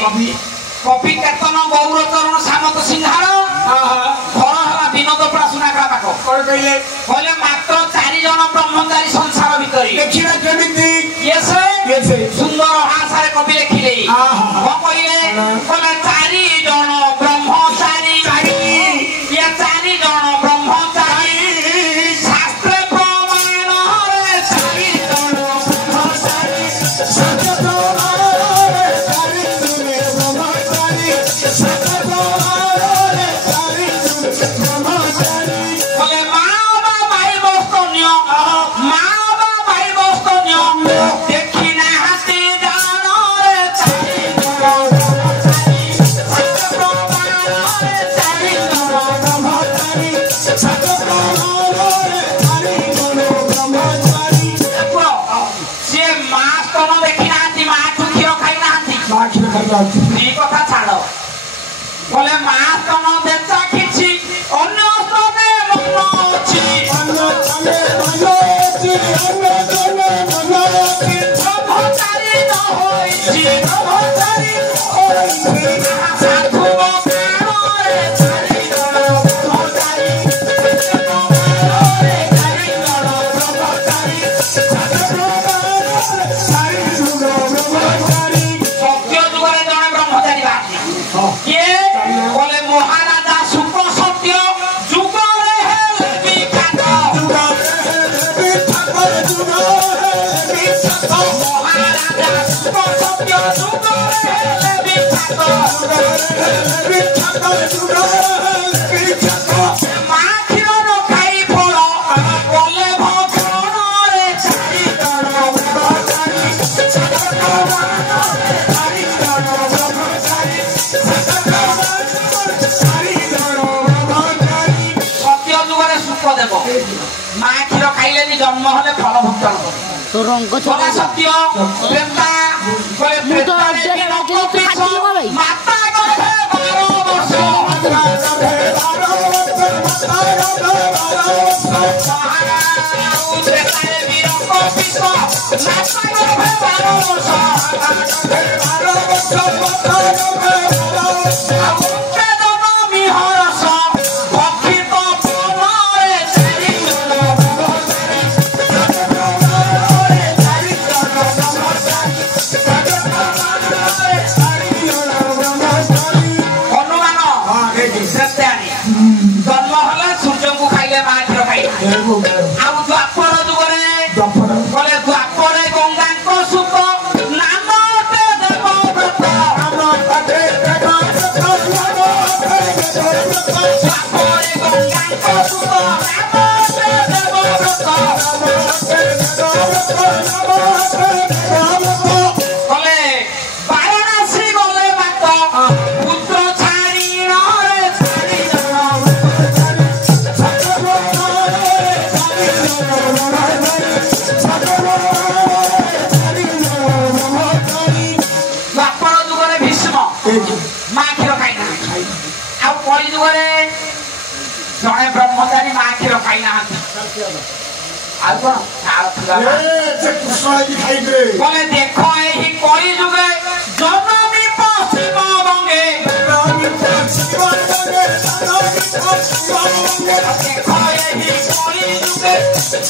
कवि कवि केतन गौरचरण सामत सिंहार घर हला विनोद प्रासुना का पाख कौन कहले कहले मात्र 4 जन ब्रह्मचारी संसार भितरी देखिना केमिति ये से सुंदर भाषा रे कवि लिखिले को कहले कहले 4 जन ब्रह्मचारी ये 4 जन ब्रह्मचारी शास्त्र प्रमाण रे 4 जन ब्रह्मचारी कथा छाड़ बोले माँ तन देता किछि अन्य स्तने मन अछि ब्रह्मचारी न होइछि ब्रह्मचारी साधु प्राणरे 4 जन ब्रह्मचारी महाराजा सुख सत्य जुगरे हेले विख्यात महाराजा सुख सत्य जुगरे हेले विख्यात माँ क्षीर न खाई फल बोले भजनरे 4 जन ब्रह्मचारी माँ क्षीर खाइले जन्म हले फल भुगतान तो रंग छोड़ा सत्य प्रेता बोले प्रेता माता गर्भे 12 वर्ष जड़े ब्रह्मचारी माँ क्षीर खाई ना बोले देख यही कली जुगे जननी पश्चिम बंगे देख यही कली जुगे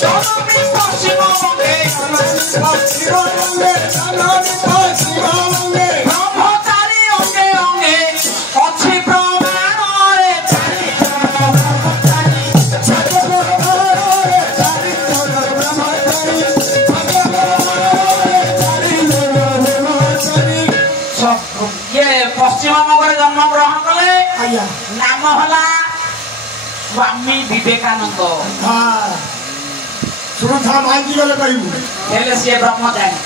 जननी पश्चिम बंगे ब्रह्मचारी अंगे अंगे अच्छी पश्चिम बंग जन्म ग्रहण कले नाम हला स्वामी विवेकानंद सुरथा मांगी गले कहू से ब्रह्मचारी